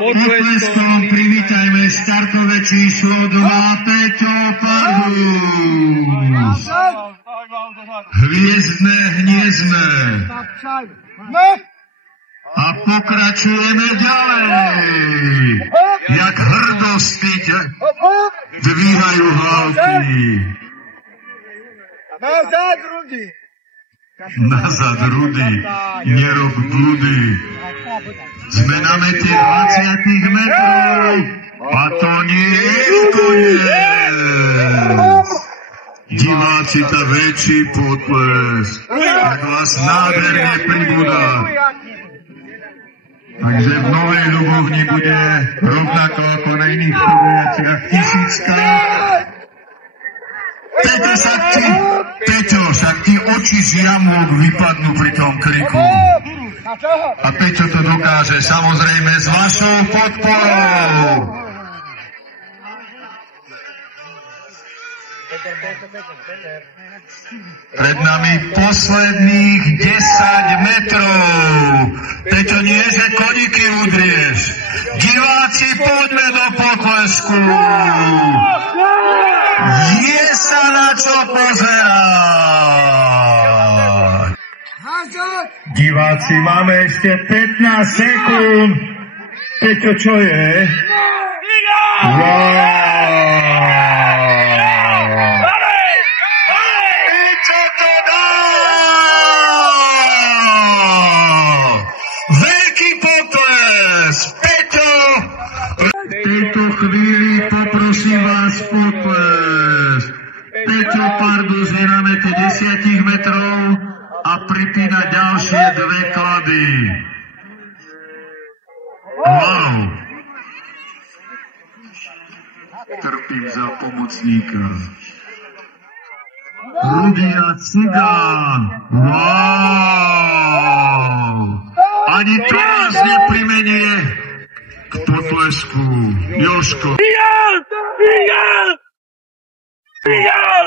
Potleskom privítajme startové číslo 2 Peťo Pardus. Hviezdne hniezdne. A pokračujeme ďalej. Jak hrdosti dvíhajú hlavky. Nazad, Rudy, nerob bludy. Sme na mete 20 metrov a to nie je koniec. Diváci, tá väčší potles, tak vás nádherne pribúda. Takže v Novej Ľubovni bude rovnako ako na iných podujatiach tisícka. Peťo, však ti oči z jamok vypadnú pri tom kriku. A Peťo to dokáže samozrejme s vašou podporou. Pred nami posledných 10 metrov. Peťo, nie, že koníky udrieš. Diváci, poďme do potlesku. Je sa na čo pozerať. Diváci, máme ešte 15 sekúnd. Peťo, čo je? Peťo to dal! Veľký potles! Peťo! V tejto chvíli poprosím vás potles. Peťo Pardus je na mete 10 metrov a pripína ďalšie 2 klady. Wow! Trpím za pomocníka. Rudy a Cigán. Wow! Ani to nás neprimenie k potlesku. Jožko. Miguel!